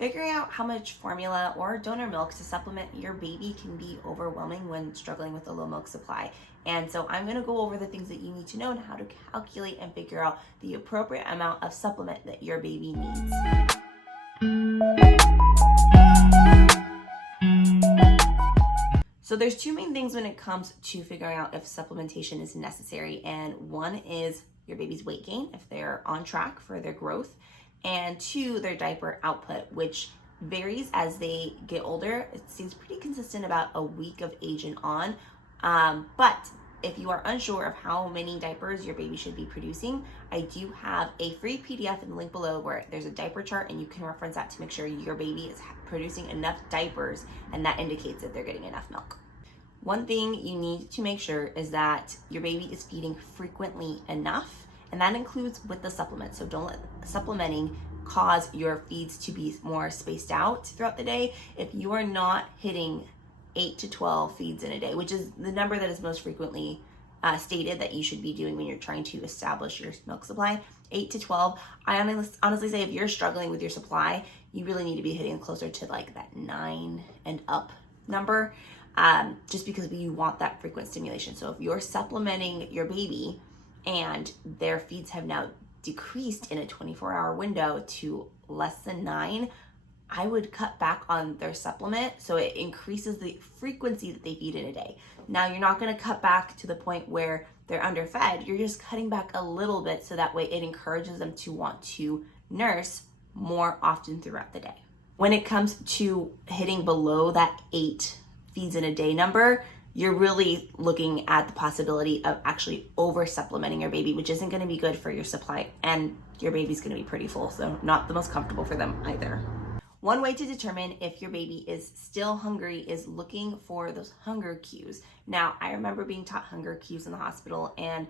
Figuring out how much formula or donor milk to supplement your baby can be overwhelming when struggling with a low milk supply. And so I'm going to go over the things that you need to know and how to calculate and figure out the appropriate amount of supplement that your baby needs. So there's two main things when it comes to figuring out if supplementation is necessary. And one is your baby's weight gain, if they're on track for their growth. And two, their diaper output, which varies as they get older. It seems pretty consistent about a week of age and on. But if you are unsure of how many diapers your baby should be producing, I do have a free PDF in the link below where there's a diaper chart and you can reference that to make sure your baby is producing enough diapers, and that indicates that they're getting enough milk. One thing you need to make sure is that your baby is feeding frequently enough, and that includes with the supplement. So don't let supplementing cause your feeds to be more spaced out throughout the day. If you are not hitting 8 to 12 feeds in a day, which is the number that is most frequently stated that you should be doing when you're trying to establish your milk supply, 8 to 12. I honestly say if you're struggling with your supply, you really need to be hitting closer to like that 9 and up number, just because you want that frequent stimulation. So if you're supplementing your baby and their feeds have now decreased in a 24-hour window to less than 9, I would cut back on their supplement so it increases the frequency that they feed in a day. Now, you're not going to cut back to the point where they're underfed. You're just cutting back a little bit so that way it encourages them to want to nurse more often throughout the day. When it comes to hitting below that 8 feeds in a day number, you're really looking at the possibility of actually over supplementing your baby, which isn't going to be good for your supply, and your baby's going to be pretty full, so not the most comfortable for them either. One way to determine if your baby is still hungry is looking for those hunger cues. Now, I remember being taught hunger cues in the hospital, and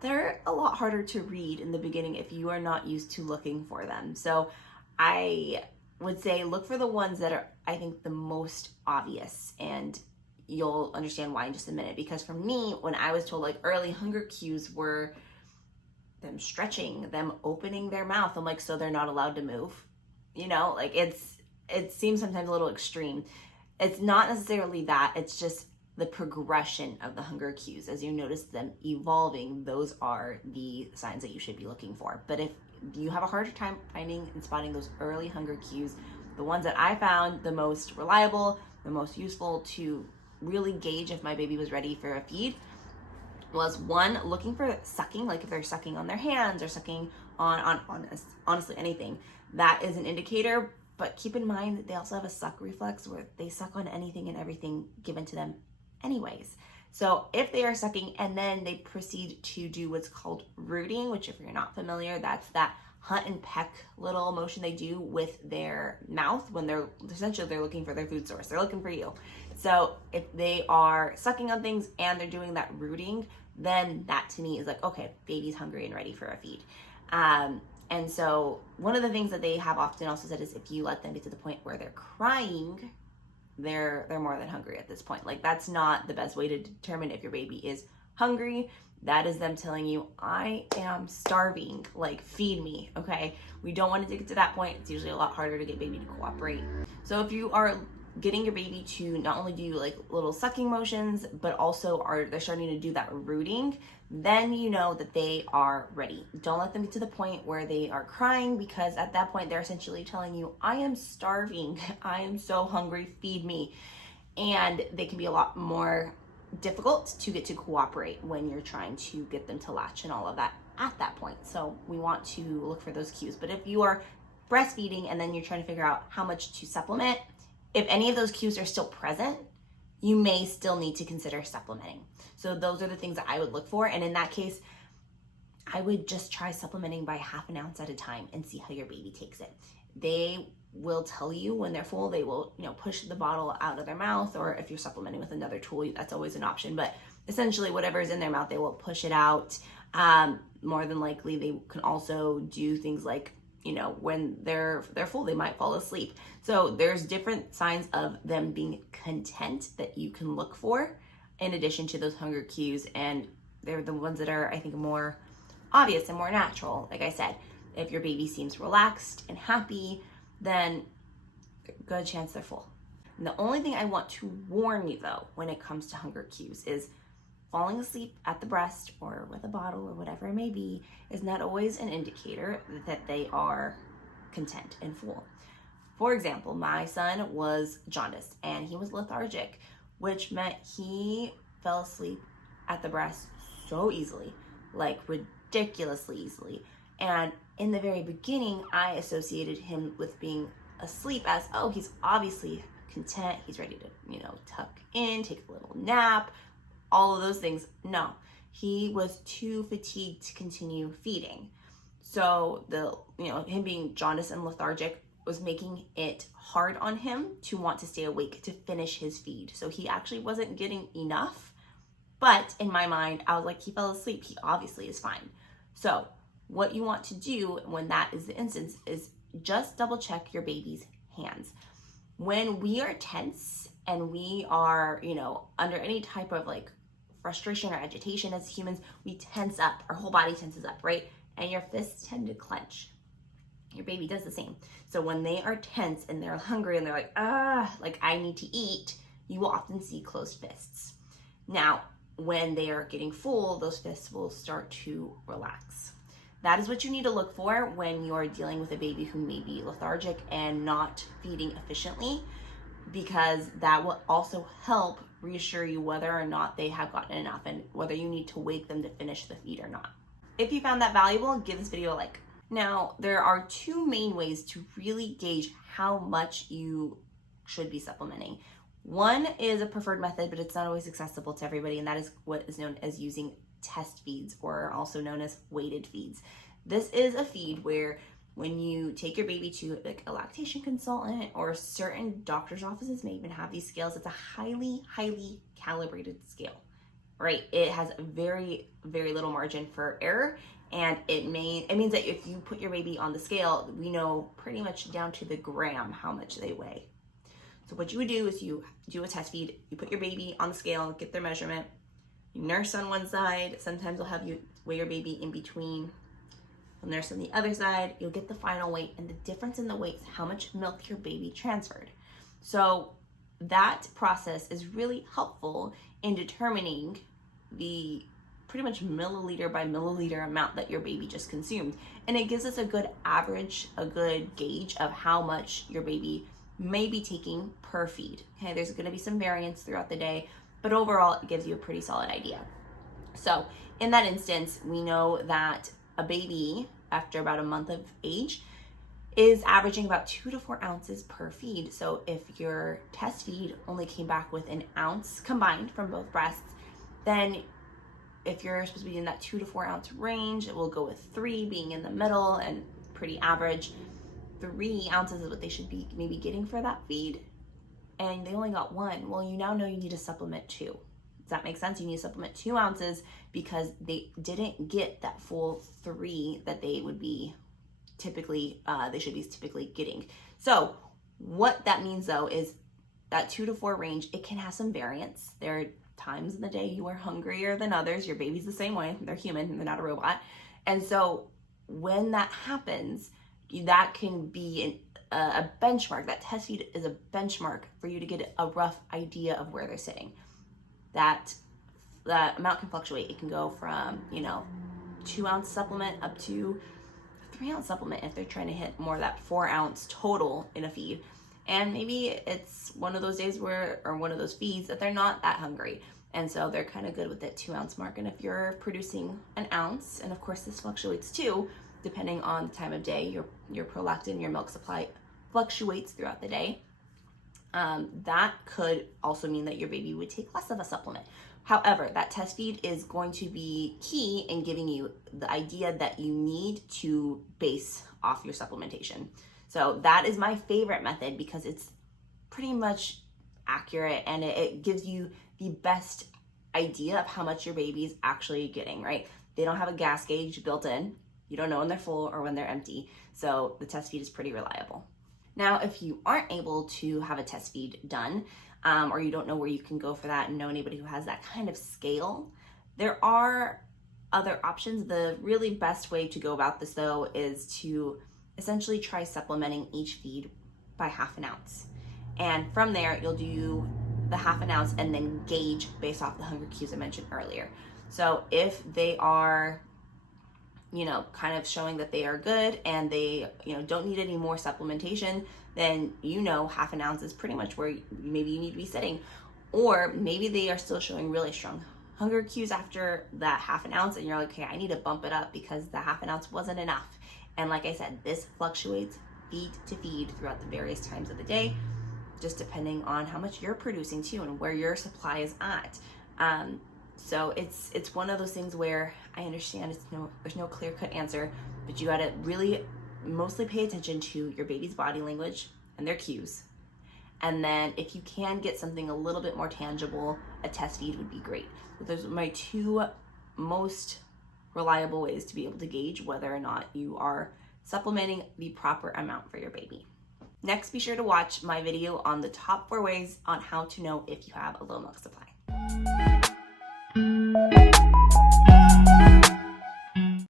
they're a lot harder to read in the beginning if you are not used to looking for them. So I would say look for the ones that are, I think, the most obvious, and you'll understand why in just a minute. Because for me, when I was told like early hunger cues were them stretching, them opening their mouth, I'm like, so they're not allowed to move? You know, like it seems sometimes a little extreme. It's not necessarily that, it's just the progression of the hunger cues. As you notice them evolving, those are the signs that you should be looking for. But if you have a harder time finding and spotting those early hunger cues, the ones that I found the most reliable, the most useful to really gauge if my baby was ready for a feed was one, looking for sucking, like if they're sucking on their hands or sucking on honestly anything. That is an indicator, but keep in mind that they also have a suck reflex where they suck on anything and everything given to them anyways. So if they are sucking and then they proceed to do what's called rooting, which if you're not familiar, that's that hunt and peck little motion they do with their mouth when they're looking for their food source. They're looking for you. So if they are sucking on things and they're doing that rooting, then that to me is like, okay, baby's hungry and ready for a feed. And so one of the things that they have often also said is if you let them get to the point where they're crying, they're more than hungry at this point. Like that's not the best way to determine if your baby is hungry. That is them telling you, I am starving, like feed me, okay? We don't want it to get to that point. It's usually a lot harder to get baby to cooperate. So if you are getting your baby to not only do like little sucking motions, but also they're starting to do that rooting, then you know that they are ready. Don't let them get to the point where they are crying, because at that point they're essentially telling you, I am starving, I am so hungry, feed me. And they can be a lot more difficult to get to cooperate when you're trying to get them to latch and all of that at that point. So we want to look for those cues. But if you are breastfeeding and then you're trying to figure out how much to supplement, if any of those cues are still present, you may still need to consider supplementing. So those are the things that I would look for. And in that case, I would just try supplementing by ½ an ounce at a time and see how your baby takes it. They will tell you when they're full. They will, push the bottle out of their mouth, or if you're supplementing with another tool, that's always an option. But essentially whatever is in their mouth, they will push it out. More than likely, they can also do things like, when they're full, they might fall asleep. So there's different signs of them being content that you can look for in addition to those hunger cues. And they're the ones that are, I think, more obvious and more natural. Like I said, if your baby seems relaxed and happy, then good chance they're full. And the only thing I want to warn you though, when it comes to hunger cues, is falling asleep at the breast or with a bottle or whatever it may be is not always an indicator that they are content and full. For example, my son was jaundiced and he was lethargic, which meant he fell asleep at the breast so easily, like ridiculously easily. And in the very beginning, I associated him with being asleep as, oh, he's obviously content, he's ready to, tuck in, take a little nap, all of those things. No, he was too fatigued to continue feeding. So him being jaundiced and lethargic was making it hard on him to want to stay awake to finish his feed. So he actually wasn't getting enough. But in my mind, I was like, he fell asleep. He obviously is fine. So what you want to do when that is the instance is just double check your baby's hands. When we are tense and we are, under any type of like frustration or agitation as humans, we tense up. Our whole body tenses up, right? And your fists tend to clench. Your baby does the same. So when they are tense and they're hungry and they're like, I need to eat, you will often see closed fists. Now, when they are getting full, those fists will start to relax. That is what you need to look for when you're dealing with a baby who may be lethargic and not feeding efficiently, because that will also help reassure you whether or not they have gotten enough and whether you need to wake them to finish the feed or not. If you found that valuable, give this video a like. Now, there are two main ways to really gauge how much you should be supplementing. One is a preferred method, but it's not always accessible to everybody, and that is what is known as using test feeds, or also known as weighted feeds. This is a feed where when you take your baby to like a lactation consultant, or certain doctor's offices may even have these scales, it's a highly, highly calibrated scale, right? It has very, very little margin for error. And it means that if you put your baby on the scale, we know pretty much down to the gram how much they weigh. So what you would do is you do a test feed, you put your baby on the scale, get their measurement, you nurse on one side, sometimes they'll have you weigh your baby in between, you'll nurse on the other side, you'll get the final weight, and the difference in the weight is how much milk your baby transferred. So that process is really helpful in determining the pretty much milliliter by milliliter amount that your baby just consumed. And it gives us a good average, a good gauge of how much your baby may be taking per feed. Okay, there's gonna be some variance throughout the day, but overall it gives you a pretty solid idea. So in that instance, we know that a baby after about a month of age is averaging about 2 to 4 ounces per feed. So if your test feed only came back with an ounce combined from both breasts, then if you're supposed to be in that 2 to 4 ounce range, it will go with 3 being in the middle and pretty average. 3 ounces is what they should be maybe getting for that feed, and they only got 1. Well, you now know you need to supplement 2. Does that make sense? You need to supplement 2 ounces because they didn't get that full 3 that they would be typically, they should be typically getting. So what that means though is that 2 to 4 range, it can have some variance. There are times in the day you are hungrier than others. Your baby's the same way. They're human, they're not a robot. And so when that happens, that can be a benchmark. That test feed is a benchmark for you to get a rough idea of where they're sitting. That amount can fluctuate. It can go from 2 ounce supplement up to 3 ounce supplement if they're trying to hit more of that 4 ounce total in a feed. And maybe it's one of those days or one of those feeds that they're not that hungry. And so they're kind of good with that 2 ounce mark. And if you're producing an ounce, and of course this fluctuates too, depending on the time of day, your prolactin, your milk supply fluctuates throughout the day. That could also mean that your baby would take less of a supplement. However, that test feed is going to be key in giving you the idea that you need to base off your supplementation. So that is my favorite method because it's pretty much accurate and it gives you the best idea of how much your baby is actually getting, right? They don't have a gas gauge built in. You don't know when they're full or when they're empty. So the test feed is pretty reliable. Now, if you aren't able to have a test feed done, or you don't know where you can go for that and know anybody who has that kind of scale, there are other options. The really best way to go about this though is to essentially try supplementing each feed by 1/2 ounce. And from there, you'll do the 1/2 ounce and then gauge based off the hunger cues I mentioned earlier. So if they are, kind of showing that they are good and they, don't need any more supplementation, then 1/2 ounce is pretty much where maybe you need to be sitting. Or maybe they are still showing really strong hunger cues after that 1/2 ounce and you're like, okay, I need to bump it up because the 1/2 ounce wasn't enough. And like I said, this fluctuates feed to feed throughout the various times of the day, just depending on how much you're producing too and where your supply is at. So it's one of those things where I understand there's no clear-cut answer, but you gotta really mostly pay attention to your baby's body language and their cues. And then if you can get something a little bit more tangible, a test feed would be great. But those are my 2 most reliable ways to be able to gauge whether or not you are supplementing the proper amount for your baby. Next, be sure to watch my video on the top 4 ways on how to know if you have a low milk supply.